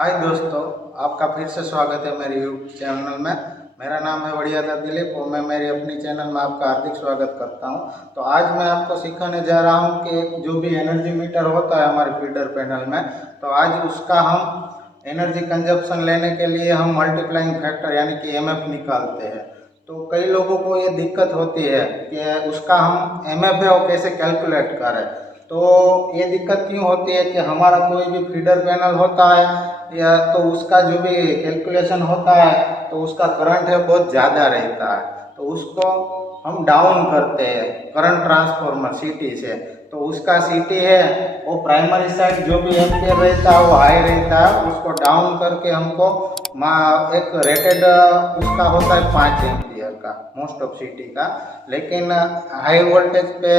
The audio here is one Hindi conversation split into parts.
हाय दोस्तों, आपका फिर से स्वागत है मेरे यूट्यूब चैनल में। मेरा नाम है वड़ियादा दिलीप और मैं मेरी अपनी चैनल में आपका हार्दिक स्वागत करता हूं। तो आज मैं आपको सिखाने जा रहा हूं कि जो भी एनर्जी मीटर होता है हमारे फीडर पैनल में, तो आज उसका हम एनर्जी कंजप्शन लेने के लिए हम मल्टीप्लाइंग फैक्टर यानी कि एमएफ निकालते हैं। तो कई लोगों को ये दिक्कत होती है कि उसका हम एमएफ है वो कैसे कैलकुलेट करें। तो ये दिक्कत क्यों होती है कि हमारा कोई भी फीडर पैनल होता है या तो उसका जो भी कैलकुलेशन होता है तो उसका करंट है बहुत ज़्यादा रहता है, तो उसको हम डाउन करते हैं करंट ट्रांसफॉर्मर सीटी से। तो उसका सीटी है वो प्राइमरी साइड जो भी एम्पियर रहता है वो हाई रहता है, उसको डाउन करके हमको एक रेटेड उसका होता है 5 एम्पियर का मोस्ट ऑफ सीटी का, लेकिन हाई वोल्टेज पे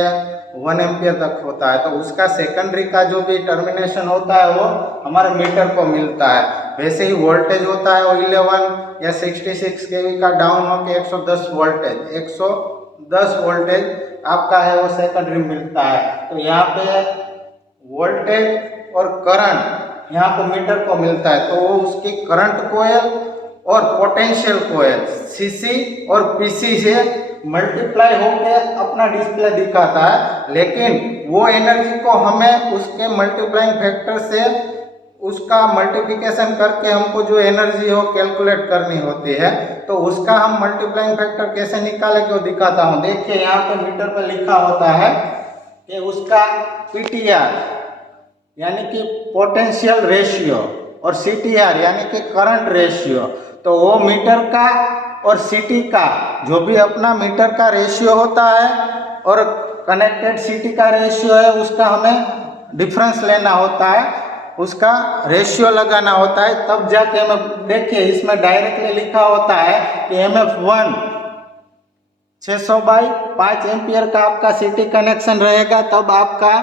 1 एम्पियर तक होता है। तो उसका सेकेंडरी का जो भी टर्मिनेशन होता है वो हमारे मीटर को मिलता है। वैसे ही वोल्टेज होता है वो 11 या 66 केवी का डाउन होकर 110 वोल्टेज 110 वोल्टेज आपका है वो सेकेंडरी मिलता है। तो यहाँ पे वोल्टेज और करंट यहाँ पे मीटर को मिलता है, तो वो उसकी करंट कोयल और पोटेंशियल कोयल सीसी और पीसी से मल्टीप्लाई होकर अपना डिस्प्ले दिखाता है, लेकिन वो एनर्जी को हमें उसके मल्टीप्लाइंग फैक्टर से उसका मल्टीप्लिकेशन करके हमको जो एनर्जी हो कैलकुलेट करनी होती है। तो उसका हम मल्टीप्लाइंग फैक्टर कैसे निकाले वो दिखाता हूँ। देखिए यहाँ पे मीटर पे लिखा होता है कि उसका पीटीआर यानी कि पोटेंशियल रेशियो और सीटीआर यानी कि करंट रेशियो, तो वो मीटर का और सीटी का जो भी अपना मीटर का रेशियो होता है और कनेक्टेड सीटी का रेशियो है उसका हमें डिफरेंस लेना होता है, उसका रेशियो लगाना होता है, तब जाके हमें देखिए इसमें डायरेक्टली लिखा होता है कि MF1 600/5 एम्पियर का आपका सीटी कनेक्शन रहेगा तब आपका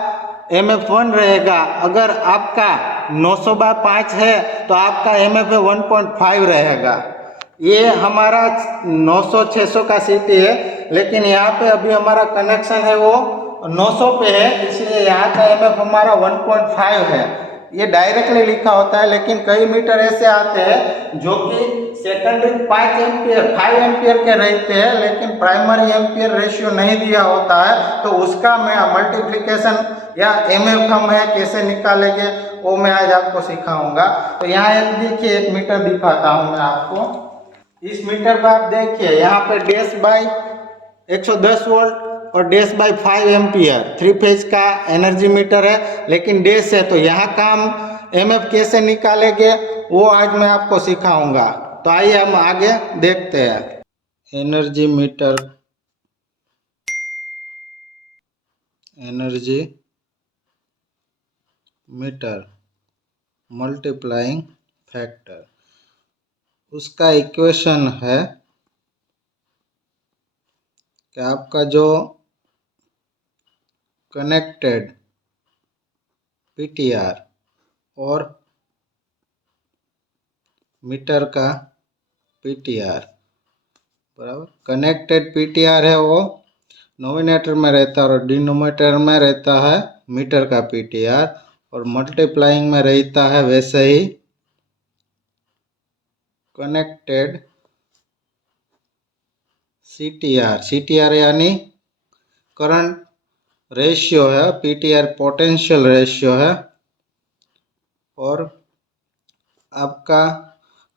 MF1 रहेगा। अगर आपका 900/5 है तो आपका MF 1.5 रहेगा। ये हमारा 900-600 का सीटी है, लेकिन यहाँ पे अभी हमारा कनेक्शन है वो 900 पे है, इसलिए यहाँ का MF हमारा 1.5 है। ये डायरेक्टली लिखा होता है, लेकिन कई मीटर ऐसे आते हैं जो कि सेकेंडरी 5 एम्पियर के रहते हैं, लेकिन प्राइमरी एम्पियर रेशियो नहीं दिया होता है, तो उसका मैं मल्टीप्लिकेशन या एमएफ हम है कैसे निकालेंगे वो मैं आज आपको सिखाऊंगा। तो यहाँ एक देखिए एक मीटर दिखाता हूँ मैं आपको। इस मीटर पर आप देखिए यहाँ पे डैश बाई 110 वोल्ट और डैश बाई 5 एम्पियर 3 फेज का एनर्जी मीटर है, लेकिन डैश है, तो यहाँ का हम एमएफ कैसे निकालेंगे वो आज मैं आपको सिखाऊंगा। तो आइए हम आगे देखते हैं। एनर्जी मीटर मल्टीप्लाइंग फैक्टर, उसका इक्वेशन है कि आपका जो कनेक्टेड पीटीआर और मीटर का पीटीआर बराबर, कनेक्टेड पीटीआर है वो नोमिनेटर में रहता है और डिनोमिनेटर में रहता है मीटर का पीटीआर, और मल्टीप्लाइंग में रहता है वैसे ही कनेक्टेड सीटीआर यानी करंट रेशियो है, पीटीआर पोटेंशियल रेशियो है, और आपका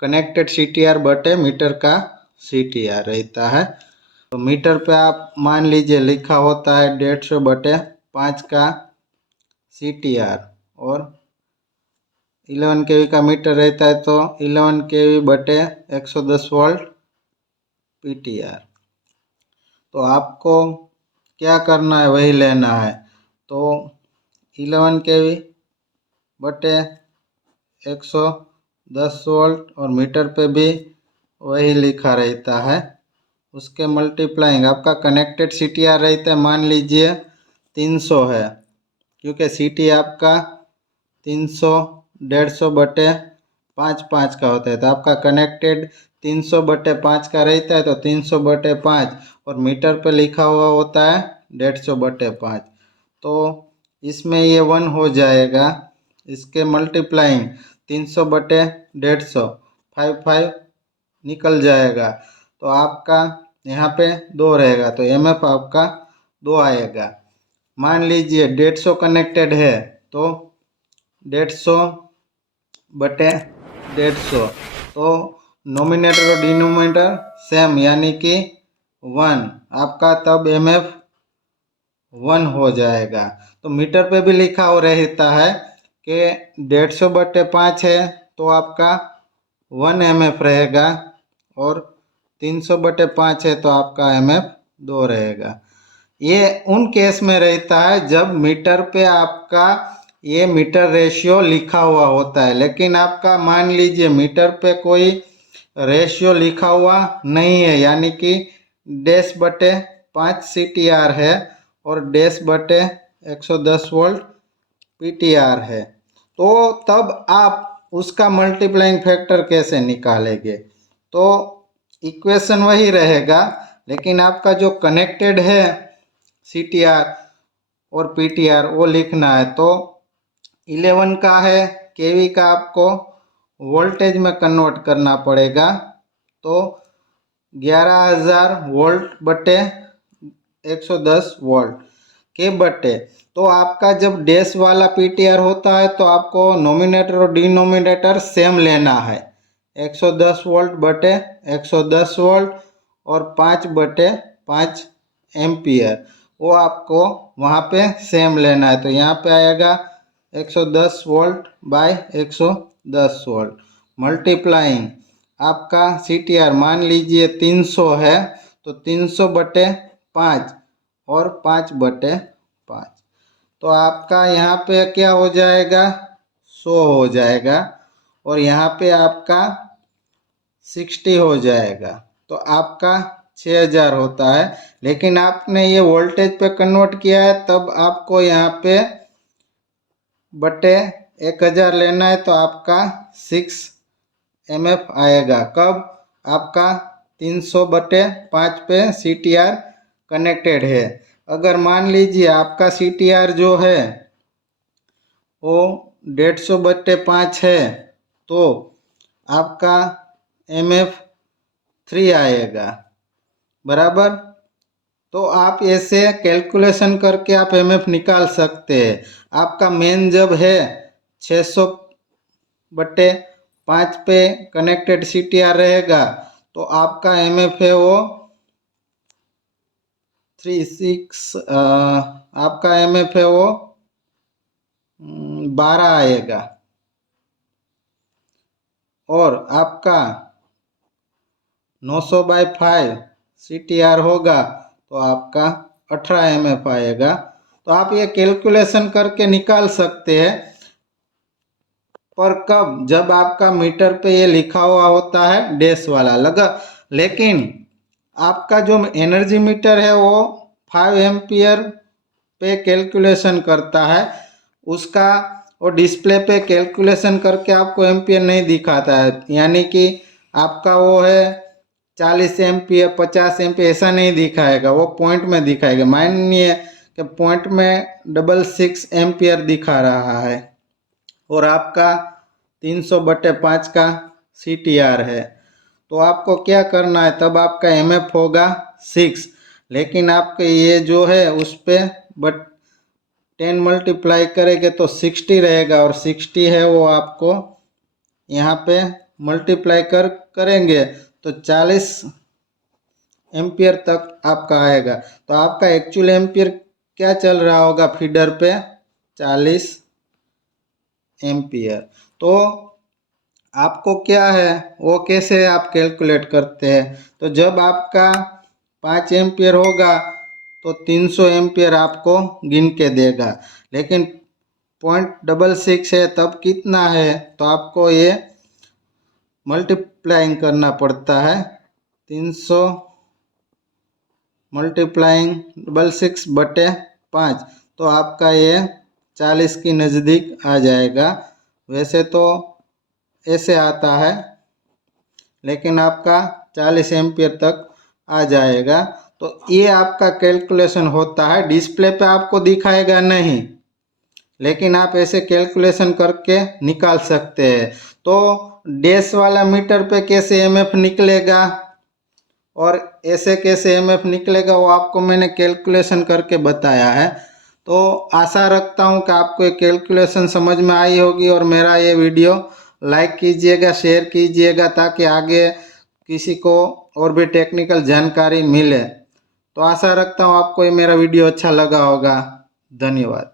कनेक्टेड सीटीआर बटे मीटर का सीटीआर रहता है। तो मीटर पे आप मान लीजिए लिखा होता है 150/5 का सीटीआर और 11 केवी का मीटर रहता है तो 11 केवी बटे 110 वोल्ट पीटीआर। तो आपको क्या करना है वही लेना है। तो 11 केवी बटे 110 वोल्ट और मीटर पे भी वही लिखा रहता है, उसके मल्टीप्लाइंग आपका कनेक्टेड सीटीआर रहता है, मान लीजिए 300 है, क्योंकि सीटी आपका 300 150 बटे 5 का होता है, तो आपका कनेक्टेड 300/5 का रहता है, तो 300/5 और मीटर पे लिखा हुआ होता है 150/5, तो इसमें ये 1 हो जाएगा। इसके मल्टीप्लाइंग 300 बटे 150, 5 निकल जाएगा। तो आपका यहाँ पे 2 रहेगा, तो एमएफ आपका 2 आएगा। मान लीजिए 150 कनेक्टेड है, तो 150 बटे 150, तो नोमिनेटर और डिनोमिनेटर सेम यानी कि 1, आपका तब एमएफ 1 हो जाएगा। तो मीटर पे भी लिखा हो रहता है कि 150 बटे 5 है तो आपका 1 एमएफ रहेगा, और 300 बटे 5 है तो आपका एमएफ 2 रहेगा। ये उन केस में रहता है जब मीटर पे आपका ये मीटर रेशियो लिखा हुआ होता है, लेकिन आपका मान लीजिए मीटर पे कोई रेशियो लिखा हुआ नहीं है, यानी कि 1/5 CTR है और 1/110 वोल्ट PTR है, तो तब आप उसका मल्टीप्लाइंग फैक्टर कैसे निकालेंगे? तो इक्वेशन वही रहेगा, लेकिन आपका जो कनेक्टेड है CTR और PTR वो लिखना है। तो 11 का है केवी का आपको वोल्टेज में कन्वर्ट करना पड़ेगा, तो 11,000 वोल्ट बटे 110 वोल्ट के बटे, तो आपका जब डैश वाला PTR होता है तो आपको नोमिनेटर और डिनोमिनेटर सेम लेना है, 110 वोल्ट बटे 110 वोल्ट और 5 बटे 5 एम्पियर, वो आपको वहाँ पे सेम लेना है। तो यहाँ पे आएगा 110 वोल्ट बाय 110 वोल्ट मल्टीप्लाइंग आपका CTR मान लीजिए 300 है, तो 300 बटे 5 और 5 बटे 5, तो आपका यहाँ पे क्या हो जाएगा, 100 हो जाएगा, और यहाँ पे आपका 60 हो जाएगा, तो आपका 6000 होता है। लेकिन आपने ये वोल्टेज पे कन्वर्ट किया है, तब आपको यहाँ पे बटे 1000 लेना है, तो आपका 6 एमएफ आएगा। कब? आपका 300 बटे 5 पे CTR कनेक्टेड है। अगर मान लीजिए आपका CTR जो है वो 150 बटे 5 है, तो आपका एमएफ 3 आएगा, बराबर। तो आप ऐसे कैलकुलेशन करके आप एमएफ निकाल सकते हैं। आपका मेन जब है 600 बटे 5 पे कनेक्टेड CTR रहेगा, तो आपका एमएफ है वो 36, आपका एमएफ है वो 12 आएगा, और आपका 900 बाई 5 CTR होगा तो आपका 18 एमएफ आएगा। तो आप ये कैलकुलेशन करके निकाल सकते हैं, पर कब? जब आपका मीटर पे ये लिखा हुआ होता है डैश वाला लगा। लेकिन आपका जो एनर्जी मीटर है वो 5 एम्पियर पे कैलकुलेशन करता है, उसका वो डिस्प्ले पे कैलकुलेशन करके आपको एम्पियर नहीं दिखाता है, यानी कि आपका वो है 40 एम्पियर 50 एम्पियर ऐसा नहीं दिखाएगा, वो पॉइंट में दिखाएगा। मानिए कि पॉइंट में 66 एम्पियर दिखा रहा है और आपका 300 बटे 5 का CTR है, तो आपको क्या करना है, तब आपका एमएफ होगा 6, लेकिन आपके ये जो है उस पर बट 10 मल्टीप्लाई करेंगे तो 60 रहेगा, और 60 है वो आपको यहाँ पे मल्टीप्लाई करेंगे तो 40 एम्पियर तक आपका आएगा। तो आपका एक्चुअल एम्पियर क्या चल रहा होगा फीडर पे, 40 एम्पियर। तो आपको क्या है वो कैसे आप कैलकुलेट करते हैं, तो जब आपका 5 एम्पियर होगा तो 300 एम्पियर आपको गिन के देगा, लेकिन 0.66 है तब कितना है, तो आपको ये मल्टीप्लाइंग करना पड़ता है, 300 मल्टीप्लाइंग 66 बटे 5, तो आपका ये 40 की नज़दीक आ जाएगा। वैसे तो ऐसे आता है, लेकिन आपका 40 एम्पियर तक आ जाएगा। तो ये आपका कैलकुलेशन होता है, डिस्प्ले पे आपको दिखाएगा नहीं, लेकिन आप ऐसे कैलकुलेशन करके निकाल सकते हैं। तो डैश वाला मीटर पे कैसे एमएफ निकलेगा और ऐसे कैसे एमएफ निकलेगा वो आपको मैंने कैलकुलेशन करके बताया है। तो आशा रखता हूँ कि आपको ये कैलकुलेशन समझ में आई होगी और मेरा ये वीडियो लाइक कीजिएगा, शेयर कीजिएगा ताकि आगे किसी को और भी टेक्निकल जानकारी मिले। तो आशा रखता हूँ आपको ये मेरा वीडियो अच्छा लगा होगा। धन्यवाद।